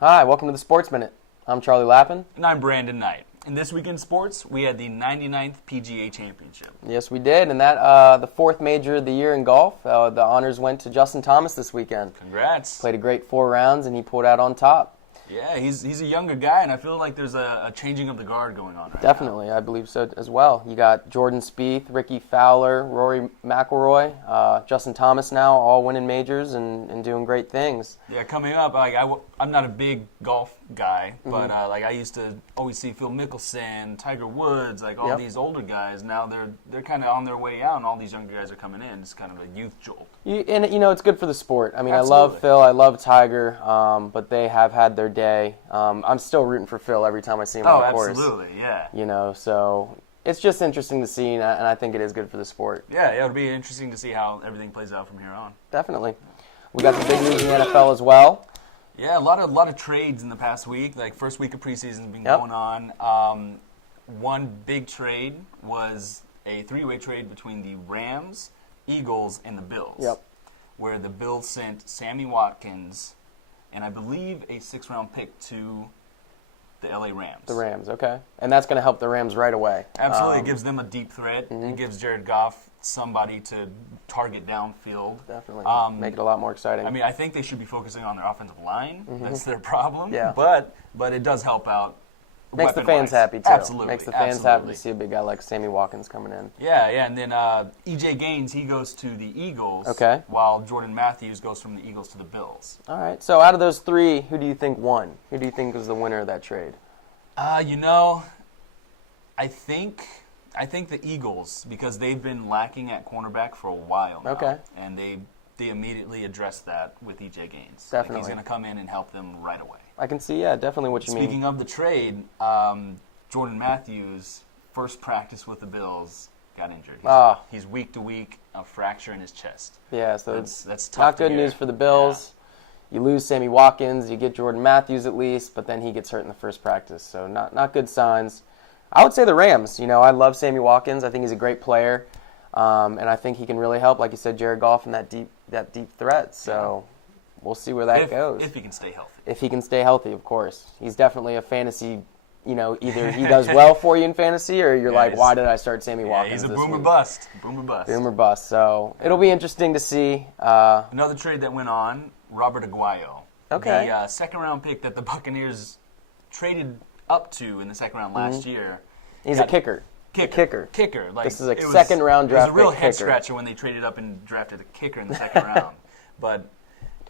Hi, welcome to the Sports Minute. I'm Charlie Lappin. And I'm Brandon Knight. And this week in sports, we had the 99th PGA Championship. Yes, we did, and that the fourth major of the year in golf. The honors went to Justin Thomas this weekend. Congrats. Played a great 4 rounds, and he pulled out on top. Yeah, he's a younger guy, and I feel like there's a changing of the guard going on right Definitely, I believe so as well. You got Jordan Spieth, Ricky Fowler, Rory McIlroy, Justin Thomas now, all winning majors and doing great things. Yeah, coming up, I'm not a big golf guy, but I used to always see Phil Mickelson, Tiger Woods, all these older guys. Now they're kind of on their way out, and all these younger guys are coming in. It's kind of a youth jolt. It's good for the sport. I mean, Absolutely. I love Phil, I love Tiger, but they have had their day. I'm still rooting for Phil every time I see him on the course. Oh, absolutely, yeah. So it's just interesting to see, and I think it is good for the sport. Yeah, it'll be interesting to see how everything plays out from here on. Definitely. We got the big news in the NFL as well. Yeah, a lot of trades in the past week. First week of preseason has been going on. One big trade was a 3-way trade between the Rams, Eagles, and the Bills. Where the Bills sent Sammy Watkins and I believe a 6th-round pick to the LA Rams. The Rams, okay. And that's going to help the Rams right away. Absolutely. It gives them a deep threat. It gives Jared Goff somebody to target downfield. Definitely. Make it a lot more exciting. I mean, I think they should be focusing on their offensive line. That's their problem. Yeah. But it does help out. Makes the fans happy, too. Absolutely. Makes the fans happy to see a big guy like Sammy Watkins coming in. Yeah, and then E.J. Gaines, he goes to the Eagles, while Jordan Matthews goes from the Eagles to the Bills. All right. So out of those 3, who do you think won? Who do you think was the winner of that trade? I think the Eagles, because they've been lacking at cornerback for a while now. Okay. And they immediately addressed that with E.J. Gaines. Definitely. He's going to come in and help them right away. I can see, definitely what you mean. Speaking of the trade, Jordan Matthews, first practice with the Bills, got injured. He's week to week, a fracture in his chest. Yeah, so that's tough. Not good news for the Bills. Yeah. You lose Sammy Watkins, you get Jordan Matthews at least, but then he gets hurt in the first practice. So not good signs. I would say the Rams. I love Sammy Watkins. I think he's a great player, and I think he can really help, like you said, Jared Goff in that deep threat. So we'll see where that goes. If he can stay healthy. If he can stay healthy, of course. He's definitely a fantasy. Either he does well for you in fantasy, or you're like, why did I start Sammy Watkins? He's a this boomer week? Bust. Boomer bust. Boomer bust. So it'll be interesting to see. Another trade that went on, Robert Aguayo. Okay. The second-round pick that the Buccaneers traded up to in the second round last year. He's a kicker. Kicker. This is a second-round draft pick. It was a real head-scratcher when they traded up and drafted a kicker in the second round. But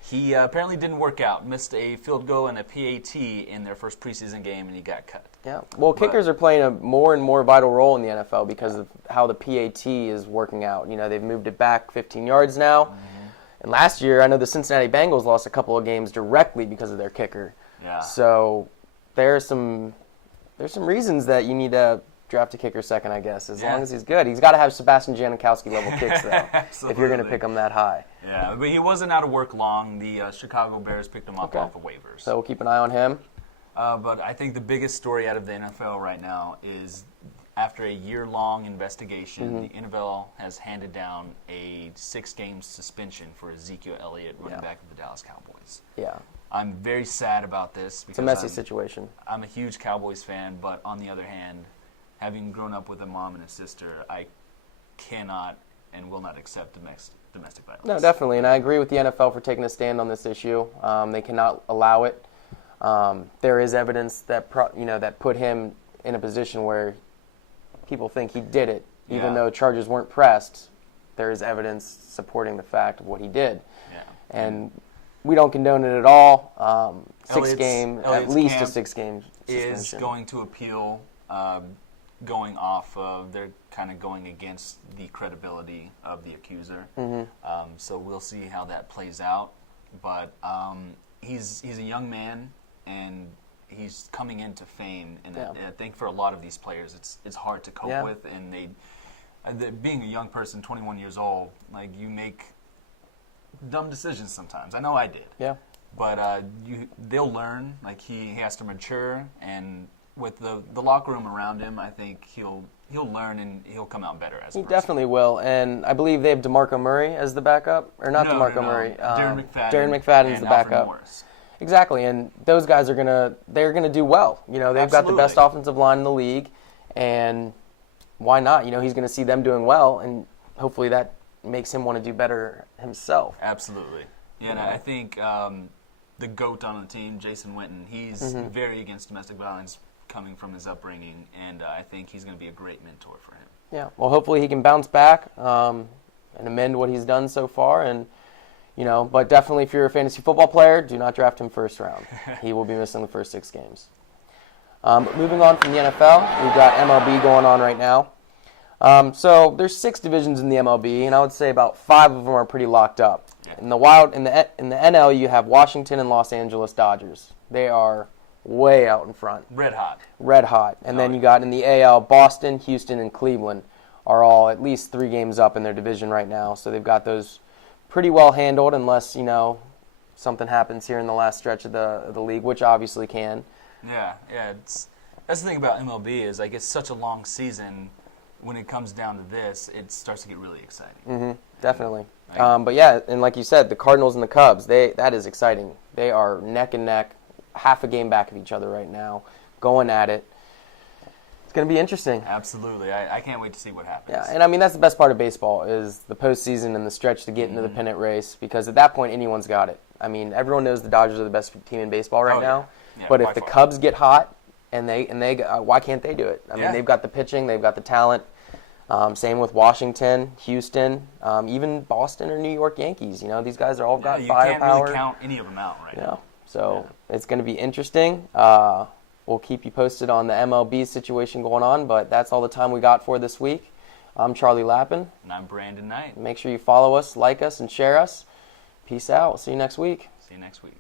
he apparently didn't work out. Missed a field goal and a PAT in their first preseason game, and he got cut. Yeah. Well, kickers are playing a more and more vital role in the NFL because of how the PAT is working out. They've moved it back 15 yards now. And last year, I know the Cincinnati Bengals lost a couple of games directly because of their kicker. Yeah. So there's some reasons that you need to draft a kicker second, I guess, as long as he's good. He's got to have Sebastian Janikowski level kicks, though, if you're going to pick him that high. Yeah, but he wasn't out of work long. The Chicago Bears picked him up off of waivers. So we'll keep an eye on him. But I think the biggest story out of the NFL right now is after a year-long investigation, the NFL has handed down a 6-game suspension for Ezekiel Elliott, running back of the Dallas Cowboys. Yeah. I'm very sad about this. Because it's a messy situation. I'm a huge Cowboys fan, but on the other hand, having grown up with a mom and a sister, I cannot and will not accept domestic violence. No, definitely, and I agree with the NFL for taking a stand on this issue. They cannot allow it. There is evidence that that put him in a position where people think he did it, even though charges weren't pressed. There is evidence supporting the fact of what he did, and we don't condone it at all. At least a 6-game suspension. Is going to appeal. Going off of, they're kind of going against the credibility of the accuser. So we'll see how that plays out. But he's a young man, and he's coming into fame. And I think for a lot of these players, it's hard to cope with. And being a young person, 21 years old, you make dumb decisions sometimes. I know I did. Yeah. But they'll learn. He has to mature, and with the locker room around him, I think he'll learn and he'll come out better as a person. He definitely will, and I believe they have DeMarco Murray as the backup, or not DeMarco Murray. Darren McFadden. Darren McFadden's the backup. Morris. Exactly, and those guys they're gonna do well. You know, they've got the best offensive line in the league, and why not? You know, he's gonna see them doing well, and hopefully that makes him want to do better himself. Absolutely. Yeah, and I think the GOAT on the team, Jason Witten, he's very against domestic violence coming from his upbringing, and I think he's going to be a great mentor for him. Yeah, well, hopefully he can bounce back and amend what he's done so far, and but definitely if you're a fantasy football player, do not draft him first round. He will be missing the first 6 games. Moving on from the NFL, we've got MLB going on right now. So there's 6 divisions in the MLB, and I would say about 5 of them are pretty locked up. Yeah. In the NL, you have Washington and Los Angeles Dodgers. They are way out in front. Red hot. Red hot. And then you got in the AL, Boston, Houston, and Cleveland are all at least 3 games up in their division right now. So they've got those pretty well handled unless, something happens here in the last stretch of the league, which obviously can. Yeah. That's the thing about MLB is it's such a long season. When it comes down to this, it starts to get really exciting. Mm-hmm, definitely. But yeah, and like you said, the Cardinals and the Cubs, that is exciting. They are neck and neck, half a game back of each other right now, going at it. It's going to be interesting. Absolutely. I can't wait to see what happens. Yeah, and I mean, that's the best part of baseball is the postseason and the stretch to get into the pennant race, because at that point, anyone's got it. I mean, everyone knows the Dodgers are the best team in baseball right now. Yeah, but if the Cubs get hot, and they why can't they do it? I mean, they've got the pitching, they've got the talent. Same with Washington, Houston, even Boston or New York Yankees. These guys are all got firepower. You can't really count any of them out right now. So it's going to be interesting. We'll keep you posted on the MLB situation going on, but that's all the time we got for this week. I'm Charlie Lappin. And I'm Brandon Knight. Make sure you follow us, like us, and share us. Peace out. See you next week. See you next week.